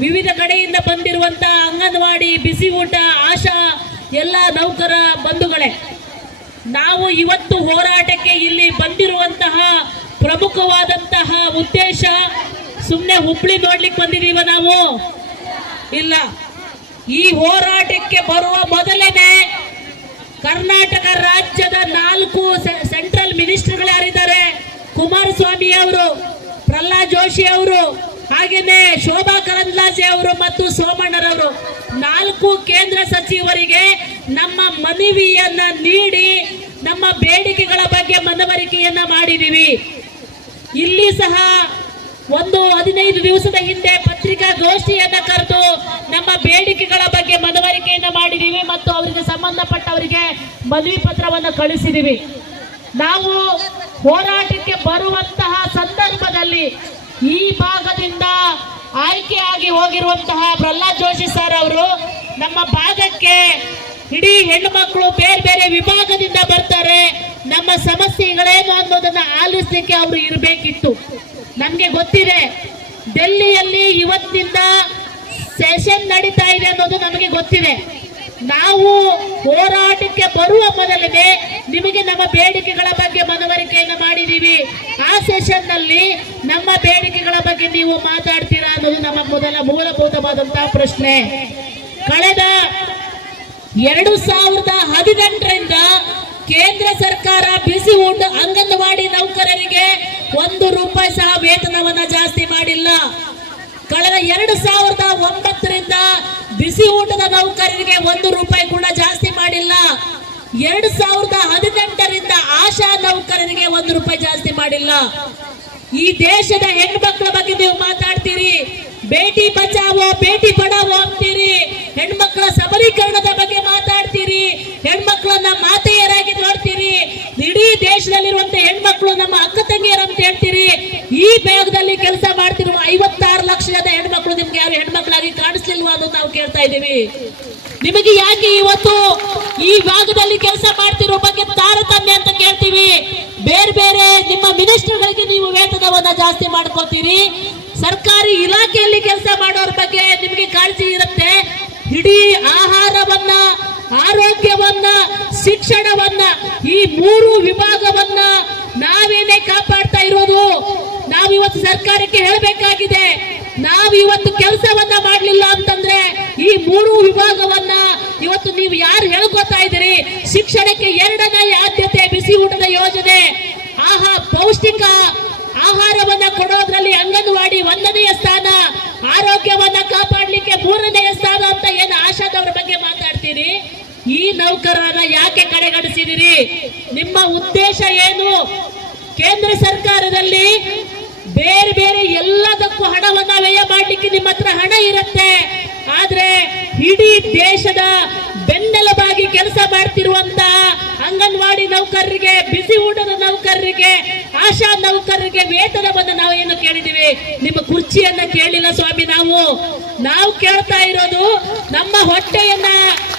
ವಿವಿಧ ಕಡೆಯಿಂದ ಬಂದಿರುವಂತ ಅಂಗನವಾಡಿ, ಬಿಸಿ ಊಟ, ಆಶಾ, ಎಲ್ಲ ನೌಕರ ಬಂಧುಗಳೇ, ನಾವು ಇವತ್ತು ಹೋರಾಟಕ್ಕೆ ಇಲ್ಲಿ ಬಂದಿರುವಂತಹ ಪ್ರಮುಖವಾದಂತಹ ಉದ್ದೇಶ ಸುಮ್ಮನೆ ಹುಬ್ಳಿ ನೋಡ್ಲಿಕ್ಕೆ ಬಂದಿದೀವ ನಾವು? ಇಲ್ಲ. ಈ ಹೋರಾಟಕ್ಕೆ ಬರುವ ಮೊದಲೇನೆ ಕರ್ನಾಟಕ ರಾಜ್ಯದ ನಾಲ್ಕು ಸೆಂಟ್ರಲ್ ಮಿನಿಸ್ಟರ್ಗಳು ಯಾರಿದ್ದಾರೆ? ಕುಮಾರಸ್ವಾಮಿ ಅವರು, ಪ್ರಹ್ಲಾದ್ ಜೋಶಿ ಅವರು ಹಾಗೇನೆ ಶೋಭಾ ಕರಂದ್ಲಾಜೆ ಅವರು ಮತ್ತು ಸೋಮಣ್ಣರವರು ನಾಲ್ಕು ಕೇಂದ್ರ ಸಚಿವರಿಗೆ ನಮ್ಮ ಮನವಿಯನ್ನ ನೀಡಿ ನಮ್ಮ ಬೇಡಿಕೆಗಳ ಬಗ್ಗೆ ಮನವರಿಕೆಯನ್ನ ಮಾಡಿದೀವಿ. ಇಲ್ಲಿ ಸಹ ಒಂದು ಹದಿನೈದು ದಿವಸದ ಹಿಂದೆ ಪತ್ರಿಕಾಗೋಷ್ಠಿಯನ್ನ ಕರೆದು ನಮ್ಮ ಬೇಡಿಕೆಗಳ ಬಗ್ಗೆ ಮನವರಿಕೆಯನ್ನ ಮಾಡಿದೀವಿ ಮತ್ತು ಅವರಿಗೆ ಸಂಬಂಧಪಟ್ಟವರಿಗೆ ಮನವಿ ಪತ್ರವನ್ನು ಕಳಿಸಿದೀವಿ. ನಾವು ಹೋರಾಟಕ್ಕೆ ಬರುವಂತಹ ಸಂದರ್ಭದಲ್ಲಿ ಈ ಭಾಗದಿಂದ ಆಯ್ಕೆಯಾಗಿ ಹೋಗಿರುವಂತಹ ಪ್ರಹ್ಲಾದ್ ಜೋಶಿ ಸರ್ ಅವರು ನಮ್ಮ ಭಾಗಕ್ಕೆ ಇಡೀ ಹೆಣ್ಣುಮಕ್ಕಳು ಬೇರೆ ಬೇರೆ ವಿಭಾಗದಿಂದ ಬರ್ತಾರೆ. ನಮ್ಮ ಸಮಸ್ಯೆಗಳೇನು ಅನ್ನೋದನ್ನ ಆಲಿಸಲಿಕ್ಕೆ ಅವರು ಇರಬೇಕಿತ್ತು. ನಮ್ಗೆ ಗೊತ್ತಿದೆ, ಡೆಲ್ಲಿಯಲ್ಲಿ ಇವತ್ತಿನಿಂದ ಸೆಷನ್ ನಡೀತಾ ಇದೆ ಅನ್ನೋದು ನಮಗೆ ಗೊತ್ತಿದೆ. ನಾವು ಹೋರಾಟಕ್ಕೆ ಬರುವ ಮೊದಲೇ ನಿಮಗೆ ನಮ್ಮ ಬೇಡಿಕೆಗಳ ಬಗ್ಗೆ ಮನವರಿಕೆಯನ್ನು ಮಾಡಿದ್ದೀವಿ. ಆ ಸೆಷನ್ನಲ್ಲಿ ನಮ್ಮ ಬೇಡಿಕೆಗಳ ಬಗ್ಗೆ ನೀವು ಮಾತಾಡ್ತೀರಾ ಅನ್ನೋದು ನಮ್ಮ ಮೊದಲ ಮೂಲಭೂತವಾದಂತಹ ಪ್ರಶ್ನೆ. ಕಳೆದ ಎರಡು ಸಾವಿರದ ಹದಿನೆಂಟರಿಂದ ಕೇಂದ್ರ ಸರ್ಕಾರ ಬಿಸಿ ಊಟ ಅಂಗನವಾಡಿ ನೌಕರರಿಗೆ ಒಂದು ರೂಪಾಯಿ ಸಹ ವೇತನವನ್ನ ಜಾಸ್ತಿ ಮಾಡಿಲ್ಲ. ಕಳೆದ ಎರಡು ಸಾವಿರದ ಒಂಬತ್ತರಿಂದ ಬಿಸಿ ಊಟದ ನೌಕರರಿಗೆ ಒಂದು ರೂಪಾಯಿ ಕೂಡ ಜಾಸ್ತಿ ಮಾಡಿಲ್ಲ. ಎರಡ್ ಸಾವಿರದ ಹದಿನೆಂಟರಿಂದ ಆಶಾ ನೌಕರರಿಗೆ ಒಂದು ರೂಪಾಯಿ ಜಾಸ್ತಿ ಮಾಡಿಲ್ಲ. ಈ ದೇಶದ ಹೆಣ್ಮಕ್ಳ ಬಗ್ಗೆ ನೀವು ಮಾತಾಡ್ತೀರಿ. ಬೇಟಿ ಬಚಾವೋ, ಬೇಟಿ ಪಡಾವೋ ಅಂತೀರಿ. ಹೆಣ್ಮಕ್ಳ ಸಬಲೀಕರಣದ ಬಗ್ಗೆ ಮಾತಾಡ್ತೀರಿ. ಹೆಣ್ಮಕ್ಳನ್ನ ಮಾತೆಯರಾಗಿ ನೋಡ್ತೀರಿ. ಇಡೀ ದೇಶದಲ್ಲಿರುವಂತ ಹೆಣ್ಮಕ್ಳು ನಮ್ಮ ಅಕ್ಕ ತಂಗಿಯರಂತ ಹೇಳ್ತೀರಿ. ಈ ಬೇಗದಲ್ಲಿ ಕೆಲಸ ಮಾಡ್ತಿರುವ ಐವತ್ತಾರು ಲಕ್ಷದ ಹೆಣ್ಮಕ್ಳು ನಿಮ್ಗೆ ಯಾರು ನಾವು ಕೇಳ್ತಾ ಇದ್ದೀವಿ. ನಿಮಗೆ ಯಾಕೆ ಇವತ್ತು ಈ ಭಾಗದಲ್ಲಿ ಕೆಲಸ ಮಾಡ್ತಿರೋ ಬಗ್ಗೆ ತಾರತಮ್ಯ ಅಂತ ಕೇಳ್ತೀವಿ. ಬೇರೆ ಬೇರೆ ನಿಮ್ಮ ಮಿನಿಸ್ಟರ್ಗಳಿಗೆ ನೀವು ವೇತನವನ್ನ ಜಾಸ್ತಿ ಮಾಡ್ಕೋತೀರಿ ಸರ್ಕಾರಿ ಇಲಾಖೆಯಲ್ಲಿ ಕೆಲಸ ಮಾಡೋರ ಬಗ್ಗೆ ನಿಮಗೆ ಕಾಳಜಿ ಇರುತ್ತೆ. ಇಡೀ ಆಹಾರವನ್ನ, ಆರೋಗ್ಯವನ್ನ, ಶಿಕ್ಷಣವನ್ನ, ಈ ಮೂರು ವಿಭಾಗವನ್ನ ನಾವೇನೇ ಕಾಪಾಡ್ತಾ ಇರೋದು. ನಾವು ಇವತ್ತು ಸರ್ಕಾರಕ್ಕೆ ಹೇಳಬೇಕಾಗಿದೆ. ನಾವು ಇವತ್ತು ಕೆಲಸವನ್ನ ಮಾಡಲಿಲ್ಲ ಅಂತಂದ್ರೆ ಈ ಮೂರು ವಿಭಾಗವನ್ನ ಇವತ್ತು ನೀವು ಯಾರು ಹೇಳ್ಕೊತಾ ಇದ್ದೀರಿ? ಶಿಕ್ಷಣಕ್ಕೆ ಎರಡನೇ ಆದ್ಯತೆ ಬಿಸಿ ಊಟದ ಯೋಜನೆ. ಆಹಾ, ಪೌಷ್ಟಿಕ ಆಹಾರವನ್ನ ಕೊಡೋದ್ರಲ್ಲಿ ಅಂಗನವಾಡಿ ಒಂದನೆಯ ಸ್ಥಾನ. ಆರೋಗ್ಯವನ್ನ ಕಾಪಾಡ್ಲಿಕ್ಕೆ ಮೂರನೆಯ ಸ್ಥಾನ ಅಂತ ಏನು ಆಶಾದವರ ಬಗ್ಗೆ ಮಾತಾಡ್ತೀರಿ? ಈ ನೌಕರರನ್ನ ಯಾಕೆ ಕಡೆಗಣಿಸಿದಿರಿ? ನಿಮ್ಮ ಉದ್ದೇಶ ಏನು? ಕೇಂದ್ರ ಸರ್ಕಾರದಲ್ಲಿ ಬೇರೆ ಬೇರೆ ಎಲ್ಲದಕ್ಕೂ ಹಣವನ್ನ ವ್ಯಯ ಮಾಡಲಿಕ್ಕೆ ನಿಮ್ಮ ಹತ್ರ ಹಣ ಇರುತ್ತೆ. ಆದ್ರೆ ಇಡೀ ದೇಶದ ಬೆನ್ನೆಲುಬಾಗಿ ಕೆಲಸ ಮಾಡ್ತಿರುವಂತ ಅಂಗನವಾಡಿ ನೌಕರರಿಗೆ, ಬಿಸಿ ಊಟದ ನೌಕರರಿಗೆ, ಆಶಾ ನೌಕರರಿಗೆ ವೇತನವನ್ನು ನಾವು ಏನು ಕೇಳಿದೀವಿ ನಿಮ್ಮ ಕುರ್ಚಿಯನ್ನ ಕೇಳಿಲ್ಲ ಸ್ವಾಮಿ ನಾವು. ನಾವು ಕೇಳ್ತಾ ಇರೋದು ನಮ್ಮ ಹೊಟ್ಟೆಯನ್ನ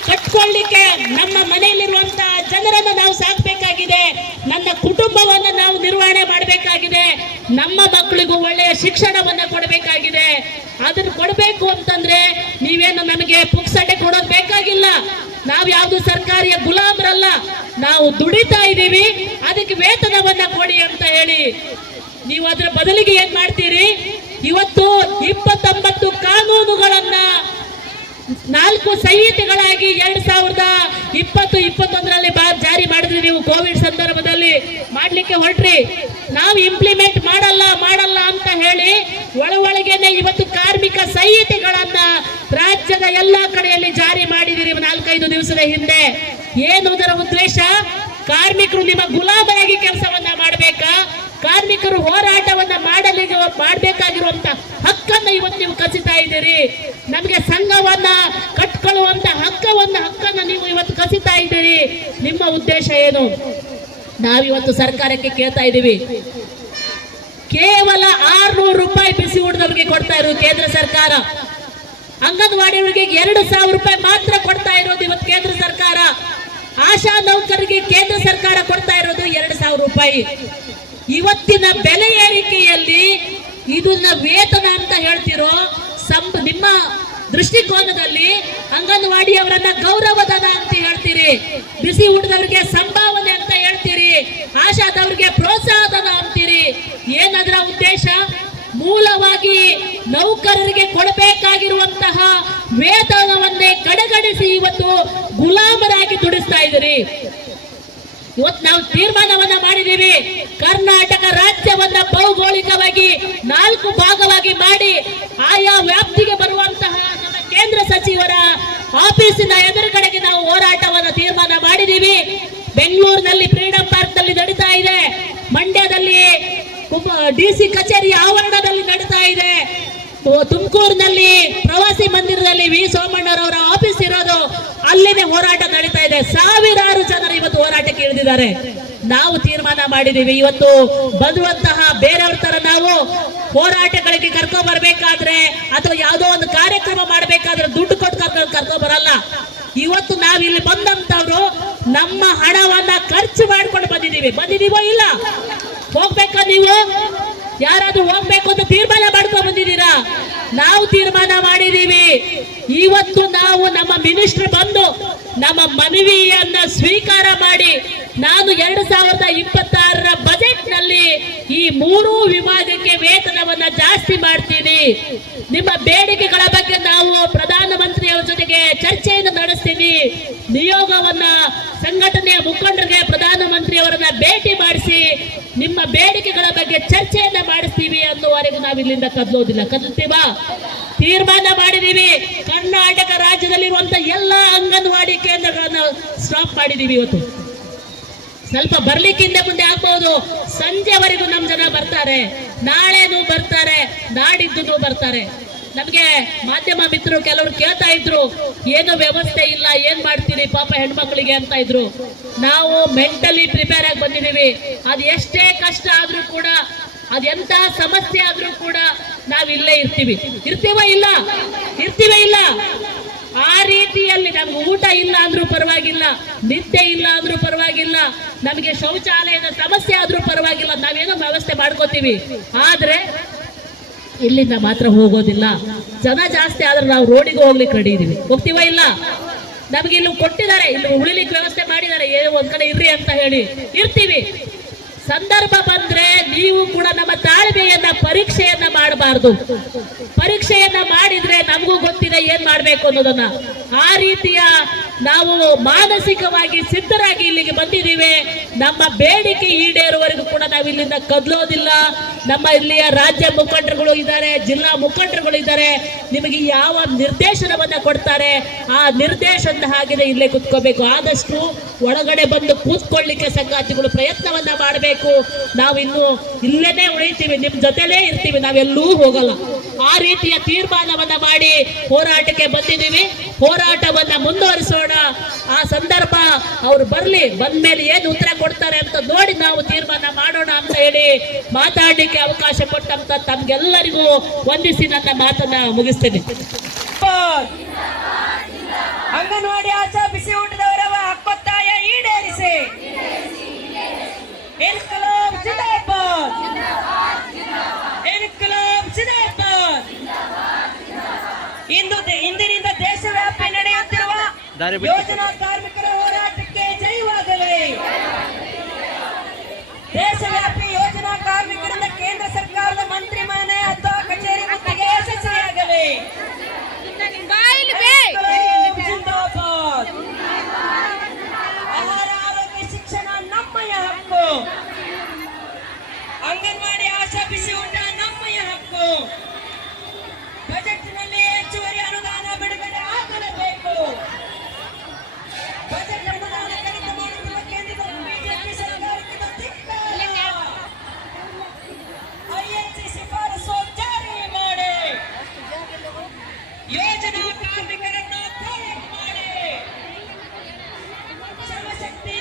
ಕಟ್ಕೊಳ್ಳಿಕ್ಕೆ ನಮ್ಮ ಮನೆಯಲ್ಲಿರುವಂತ ಜನರನ್ನ ನಾವು ಸಾಕ್ಬೇಕಾಗಿದೆ ನನ್ನ ಕುಟುಂಬವನ್ನು ನಾವು ನಿರ್ವಹಣೆ ಮಾಡಬೇಕಾಗಿದೆ. ನಮ್ಮ ಮಕ್ಕಳಿಗೂ ಒಳ್ಳೆಯ ಶಿಕ್ಷಣವನ್ನ ಕೊಡಬೇಕಾಗಿದೆ. ಅದನ್ನು ಕೊಡಬೇಕು ಅಂತಂದ್ರೆ ನೀವೇನು ನಮಗೆ ಪುಕ್ಸಡೆ ಕೊಡೋದು ಬೇಕಾಗಿಲ್ಲ. ನಾವು ಯಾವುದು ಸರ್ಕಾರಿಯ ಗುಲಾಮರಲ್ಲ, ನಾವು ದುಡಿತಾ ಇದ್ದೀವಿ. ಅದಕ್ಕೆ ವೇತನವನ್ನ ಕೊಡಿ ಅಂತ ಹೇಳಿ. ನೀವು ಅದರ ಬದಲಿಗೆ ಏನ್ ಮಾಡ್ತೀರಿ? ಇವತ್ತು ಇಪ್ಪತ್ತೊಂಬತ್ತು ಕಾನೂನುಗಳನ್ನ ನಾಲ್ಕು ಸಂಹಿತೆಗಳಾಗಿ ಎರಡ್ ಸಾವಿರದ ಇಪ್ಪತ್ತು, ಇಪ್ಪತ್ತೊಂದರಲ್ಲಿ ಜಾರಿ ಮಾಡಿದ್ರಿ ನೀವು ಕೋವಿಡ್ ಸಂದರ್ಭದಲ್ಲಿ. ಮಾಡ್ಲಿಕ್ಕೆ ಹೊರಟ್ರಿ. ನಾವು ಇಂಪ್ಲಿಮೆಂಟ್ ಮಾಡಲ್ಲ ಮಾಡಲ್ಲ ಅಂತ ಹೇಳಿ ಒಳ ಒಳಗೇನೆ ಇವತ್ತು ಕಾರ್ಮಿಕ ಸಂಹಿತೆಗಳನ್ನ ರಾಜ್ಯದ ಎಲ್ಲಾ ಕಡೆಯಲ್ಲಿ ಜಾರಿ ಮಾಡಿದಿರಿ ನಾಲ್ಕೈದು ದಿವಸದ ಹಿಂದೆ. ಏನು ಅದರ ಉದ್ದೇಶ? ಕಾರ್ಮಿಕರು ನಿಮ್ಮ ಗುಲಾಮರಾಗಿ ಕೆಲಸವನ್ನ ಮಾಡಬೇಕಾ? ಕಾರ್ಮಿಕರು ಹೋರಾಟವನ್ನ ಮಾಡಲಿ ಮಾಡಬೇಕಾಗಿರುವಂತ ಹಕ್ಕನ್ನ ಇವತ್ತು ನೀವು ಕಸಿತಾ ಇದ್ದೀರಿ. ನಮಗೆ ಸಂಘವನ್ನ ಕಟ್ಕೊಳ್ಳುವಂತ ಹಕ್ಕವನ್ನ ಹಕ್ಕನ್ನ ನೀವು ಇವತ್ತು ಕಸಿತಾ ಇದ್ದೀರಿ. ನಿಮ್ಮ ಉದ್ದೇಶ ಏನು? ನಾವಿವತ್ತು ಸರ್ಕಾರಕ್ಕೆ ಕೇಳ್ತಾ ಇದ್ದೀವಿ. ಕೇವಲ ಆರ್ನೂರು ರೂಪಾಯಿ ಬಿಸಿ ಹುಡುಗರಿಗೆ ಕೊಡ್ತಾ ಇರೋದು ಕೇಂದ್ರ ಸರ್ಕಾರ. ಅಂಗನವಾಡಿಯವರಿಗೆ ಎರಡು ಸಾವಿರ ರೂಪಾಯಿ ಮಾತ್ರ ಕೊಡ್ತಾ ಇರೋದು ಇವತ್ತು ಕೇಂದ್ರ ಸರ್ಕಾರ. ಆಶಾ ನೌಕರಿಗೆ ಕೇಂದ್ರ ಸರ್ಕಾರ ಕೊಡ್ತಾ ಇರೋದು ಎರಡು ಸಾವಿರ ರೂಪಾಯಿ. ಇವತ್ತಿನ ಬೆಲೆ ಏರಿಕೆಯಲ್ಲಿ ಇದನ್ನ ವೇತನ ಅಂತ ಹೇಳ್ತಿರೋ ಸಂ- ನಿಮ್ಮ ದೃಷ್ಟಿಕೋನದಲ್ಲಿ ಅಂಗನವಾಡಿಯವರನ್ನ ಗೌರವಧನ ಅಂತ ಹೇಳ್ತೀರಿ. ಬಿಸಿ ಊಟದವ್ರಿಗೆ ಸಂಭಾವನೆ ಅಂತ ಹೇಳ್ತೀರಿ. ಆಶಾದವ್ರಿಗೆ ಪ್ರೋತ್ಸಾಹಧನ ಅಂತೀರಿ. ಏನದರ ಉದ್ದೇಶ? ಮೂಲವಾಗಿ ನೌಕರರಿಗೆ ಕೊಡಬೇಕಾಗಿರುವಂತಹ ವೇತನವನ್ನೇ ಕಡೆಗಣಿಸಿ ಇವತ್ತು ಗುಲಾಮರಾಗಿ ದುಡಿಸ್ತಾ ಇದ್ದೀರಿ. ಇವತ್ತು ನಾವು ತೀರ್ಮಾನವನ್ನ ಮಾಡಿದೀವಿ ಕರ್ನಾಟಕ ರಾಜ್ಯವನ್ನ ಭೌಗೋಳಿಕವಾಗಿ ನಾಲ್ಕು ಭಾಗವಾಗಿ ಮಾಡಿ ಆಯಾ ವ್ಯಾಪ್ತಿಗೆ ಬರುವಂತಹ ನಮ್ಮ ಕೇಂದ್ರ ಸಚಿವರ ಆಫೀಸಿನ ಎದುರುಗಡೆಗೆ ನಾವು ಹೋರಾಟವನ್ನು ತೀರ್ಮಾನ ಮಾಡಿದೀವಿ ಬೆಂಗಳೂರಿನಲ್ಲಿ ಫ್ರೀಡಂ ಪಾರ್ಕ್ನಲ್ಲಿ ನಡೀತಾ ಇದೆ. ಮಂಡ್ಯದಲ್ಲಿ ಡಿ ಸಿ ಕಚೇರಿ ಆವರಣದಲ್ಲಿ ನಡೀತಾ ಇದೆ. ತುಮಕೂರಿನಲ್ಲಿ ಪ್ರವಾಸಿ ಮಂದಿರದಲ್ಲಿ ವಿ ಸೋಮಣ್ಣರವರ ಅಲ್ಲಿನೇ ಹೋರಾಟ ನಡೀತಾ ಇದೆ. ಸಾವಿರಾರು ಜನರು ಇವತ್ತು ಹೋರಾಟಕ್ಕೆ ಇಳಿದಿದ್ದಾರೆ. ನಾವು ತೀರ್ಮಾನ ಮಾಡಿದೀವಿ ಇವತ್ತು ಬರುವಂತಹ ಬೇರೆಯವ್ರ ತರ ನಾವು ಹೋರಾಟಗಳಿಗೆ ಕರ್ಕೊ ಬರ್ಬೇಕಾದ್ರೆ ಅಥವಾ ಯಾವುದೋ ಒಂದು ಕಾರ್ಯಕ್ರಮ ಮಾಡ್ಬೇಕಾದ್ರೆ ದುಡ್ಡು ಕೊಟ್ಟು ಕರ್ಕೊಂಡು ಕರ್ಕೊ ಬರಲ್ಲ. ಇವತ್ತು ನಾವ್ ಇಲ್ಲಿ ಬಂದಂತವ್ರು ನಮ್ಮ ಹಣವನ್ನ ಖರ್ಚು ಮಾಡ್ಕೊಂಡು ಬಂದಿದೀವಿ ಬಂದಿದೀವೋ ಇಲ್ಲ? ಹೋಗ್ಬೇಕಾ ನೀವು? ಯಾರಾದ್ರೂ ಹೋಗ್ಬೇಕು ಅಂತ ತೀರ್ಮಾನ ಮಾಡ್ಕೊಂಡ್ ಬಂದಿದ್ದೀರಾ? ನಾವು ತೀರ್ಮಾನ ಮಾಡಿದೀವಿ ಇವತ್ತು ನಾವು ನಮ್ಮ ಮಿನಿಸ್ಟರ್ ಬಂದು ನಮ್ಮ ಮನವಿಯನ್ನ ಸ್ವೀಕಾರ ಮಾಡಿ ನಾನು ಎರಡು ಸಾವಿರದ ಇಪ್ಪತ್ತಾರರ ಬಜೆಟ್ನಲ್ಲಿ ಈ ಮೂರೂ ವಿಭಾಗಕ್ಕೆ ವೇತನವನ್ನ ಜಾಸ್ತಿ ಮಾಡ್ತೀನಿ. ನಿಮ್ಮ ಬೇಡಿಕೆಗಳ ಬಗ್ಗೆ ನಾವು ಪ್ರಧಾನಮಂತ್ರಿಯವರ ಜೊತೆಗೆ ಚರ್ಚೆಯನ್ನು ನಡೆಸ್ತೀವಿ. ನಿಯೋಗವನ್ನ ಸಂಘಟನೆಯ ಮುಖಂಡರಿಗೆ ಪ್ರಧಾನಮಂತ್ರಿಯವರನ್ನ ಭೇಟಿ ಮಾಡಿಸಿ ನಿಮ್ಮ ಬೇಡಿಕೆಗಳ ಬಗ್ಗೆ ಚರ್ಚೆಯನ್ನ ಮಾಡಿಸ್ತೀವಿ ಅನ್ನುವರೆಗೂ ನಾವು ಇಲ್ಲಿಂದ ಕದಲೋದಿಲ್ಲ. ಕದಲ್ತೀವಾ ತೀರ್ಮಾನ ಮಾಡಿದೀವಿ. ಕರ್ನಾಟಕ ರಾಜ್ಯದಲ್ಲಿರುವಂತ ಎಲ್ಲ ಅಂಗನವಾಡಿ ಕೇಂದ್ರಗಳನ್ನ ಸ್ಟಾಪ್ ಮಾಡಿದೀವಿ ಇವತ್ತು. ಸ್ವಲ್ಪ ಬರ್ಲಿಕ್ಕಿಂತ ಮುಂದೆ ಆಗ್ಬಹುದು ಸಂಜೆವರೆಗೂ ನಮ್ ಜನ ಬರ್ತಾರೆ. ನಾಳೆನೂ ಬರ್ತಾರೆ. ನಾಡಿದ್ದು ಬರ್ತಾರೆ. ನಮ್ಗೆ ಮಾಧ್ಯಮ ಮಿತ್ರರು ಕೆಲವರು ಕೇಳ್ತಾ ಇದ್ರು, ಏನು ವ್ಯವಸ್ಥೆ ಇಲ್ಲ, ಏನ್ ಮಾಡ್ತೀರಿ ಪಾಪ ಹೆಣ್ಮಕ್ಳಿಗೆ ಅಂತ ಇದ್ರು. ನಾವು ಮೆಂಟಲಿ ಪ್ರಿಪೇರ್ ಆಗಿ ಬಂದಿದೀವಿ ಅದ್ ಎಷ್ಟೇ ಕಷ್ಟ ಆದ್ರೂ ಕೂಡ ಅದೆಂತ ಸಮಸ್ಯೆ ಆದ್ರೂ ಕೂಡ ನಾವ್ ಇಲ್ಲೇ ಇರ್ತೀವಿ. ಇರ್ತೀವ ಇಲ್ಲ? ಇರ್ತೀವ ಇಲ್ಲ? ಆ ರೀತಿಯಲ್ಲಿ ನಮ್ಗೆ ಊಟ ಇಲ್ಲ ಅಂದ್ರೂ ಪರವಾಗಿಲ್ಲ, ನಿದ್ದೆ ಇಲ್ಲ ಅಂದ್ರೂ ಪರವಾಗಿಲ್ಲ, ನಮಗೆ ಶೌಚಾಲಯದ ಸಮಸ್ಯೆ ಆದ್ರೂ ಪರವಾಗಿಲ್ಲ, ನಾವೇನೋ ವ್ಯವಸ್ಥೆ ಮಾಡ್ಕೋತೀವಿ. ಆದ್ರೆ ಇಲ್ಲಿಂದ ಮಾತ್ರ ಹೋಗೋದಿಲ್ಲ. ಜನ ಜಾಸ್ತಿ ಆದ್ರೆ ನಾವು ರೋಡಿಗೆ ಹೋಗ್ಲಿಕ್ಕೆ ರೆಡಿ ಇದೀವಿ. ಹೋಗ್ತೀವ ಇಲ್ಲ? ನಮ್ಗೆ ಇಲ್ಲಿ ಕೊಟ್ಟಿದ್ದಾರೆ, ಇಲ್ಲಿ ಉಳಿಲಿಕ್ಕೆ ವ್ಯವಸ್ಥೆ ಮಾಡಿದ್ದಾರೆ. ಒಂದ್ ಕಡೆ ಇರ್ರಿ ಅಂತ ಹೇಳಿ ಇರ್ತೀವಿ. ಸಂದರ್ಭ ಬಂದ್ರೆ ನೀವು ಕೂಡ ನಮ್ಮ ತಾಳ್ಮೆಯನ್ನ, ಪರೀಕ್ಷೆಯನ್ನ ಮಾಡಬಾರ್ದು. ಪರೀಕ್ಷೆಯನ್ನ ಮಾಡಿದ್ರೆ ನಮಗೂ ಗೊತ್ತಿದೆ ಏನ್ ಮಾಡ್ಬೇಕು ಅನ್ನೋದನ್ನ. ಆ ರೀತಿಯ ನಾವು ಮಾನಸಿಕವಾಗಿ ಸಿದ್ಧರಾಗಿ ಇಲ್ಲಿಗೆ ಬಂದಿದ್ದೀವಿ. ನಮ್ಮ ಬೇಡಿಕೆ ಈಡೇರುವವರೆಗೂ ಕೂಡ ನಾವು ಇಲ್ಲಿಂದ ಕದಲೋದಿಲ್ಲ. ನಮ್ಮ ಇಲ್ಲಿಯ ರಾಜ್ಯ ಮುಖಂಡರುಗಳು ಇದ್ದಾರೆ, ಜಿಲ್ಲಾ ಮುಖಂಡರುಗಳು ಇದ್ದಾರೆ. ನಿಮಗೆ ಯಾವ ನಿರ್ದೇಶನವನ್ನ ಕೊಡ್ತಾರೆ, ಆ ನಿರ್ದೇಶನ ಹಾಗೆ ಇಲ್ಲೇ ಕುತ್ಕೋಬೇಕು. ಆದಷ್ಟು ಒಳಗಡೆ ಬಂದು ಕೂತ್ಕೊಳ್ಳಿಕ್ಕೆ ಸಂಗಾತಿಗಳು ಪ್ರಯತ್ನವನ್ನ ಮಾಡಬೇಕು. ನಾವು ಇನ್ನು ಇಲ್ಲೇನೆ ಉಳಿತೀವಿ, ನಿಮ್ ಜೊತೆಲೇ ಇರ್ತೀವಿ, ನಾವೆಲ್ಲೂ ಹೋಗಲ್ಲ. ಆ ರೀತಿಯ ತೀರ್ಮಾನವನ್ನ ಮಾಡಿ ಹೋರಾಟಕ್ಕೆ ಬಂದಿದ್ದೀವಿ. ಹೋರಾಟವನ್ನ ಮುಂದುವರಿಸೋಣ. ಆ ಸಂದರ್ಭ ಅವ್ರು ಬರ್ಲಿ ಬಂದ್ಮೇಲೆ ಏನು ಉತ್ತರ ಕೊಡ್ತಾರೆ ಅಂತ ನೋಡಿ ನಾವು ತೀರ್ಮಾನ ಮಾಡೋಣ ಅಂತ ಹೇಳಿ ಮಾತಾಡಲಿಕ್ಕೆ ಅವಕಾಶ ಕೊಟ್ಟಂತ ತಮ್ಗೆಲ್ಲರಿಗೂ ವಂದಿಸಿ ನನ್ನ ಮಾತನ್ನ ಮುಗಿಸ್ತೇನೆ. ಅಂಗನವಾಡಿ ಆಚಾ ಬಿಸಿ ಊಟದವರ ಹಕ್ಕೊತ್ತಾಯ ಈಡೇರಿಸಿ. ಇನ್ಕಲಾಬ್ ಜಿಂದಾಬಾದ್ ಇನ್ಕಲಾಬ್ ಜಿಂದಾಬಾದ್ ಇಂದು ಇಂದಿನಿಂದ ದೇಶವ್ಯಾಪಿ ನಡೆಯುತ್ತಿರುವ ಯೋಜನಾ ಕಾರ್ಮಿಕರ ಹೋರಾಟಕ್ಕೆ ಜಯವಾಗಲಿ. ದೇಶವ್ಯಾಪಿ ಯೋಜನಾ ಕಾರ್ಮಿಕರಿಂದ ಕೇಂದ್ರ ಸರ್ಕಾರದ ಮಂತ್ರಿ ಮನೆ ಅಥವಾ ಕಚೇರಿ ಮುತ್ತಿಗೆ ಯಶಸ್ವಿಯಾಗಲಿ. ಶ್ರಮಶಕ್ತಿ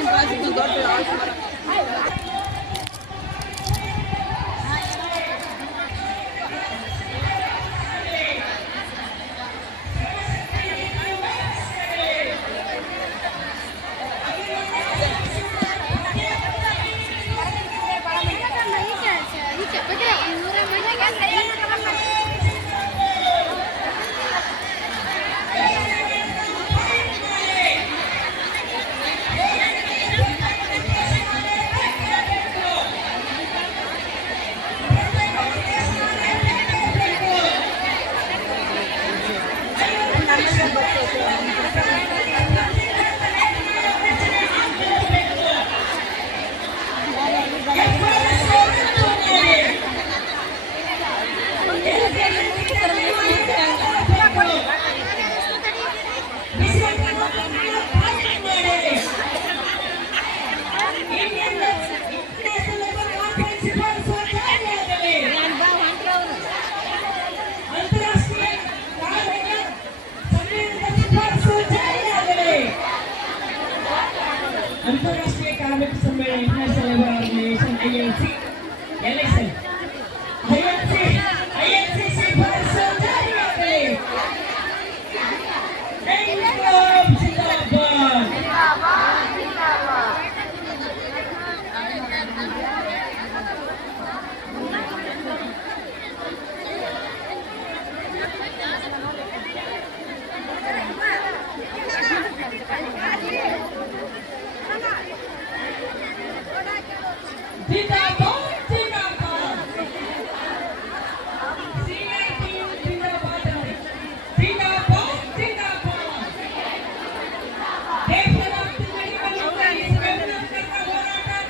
Brasil do Dor Él es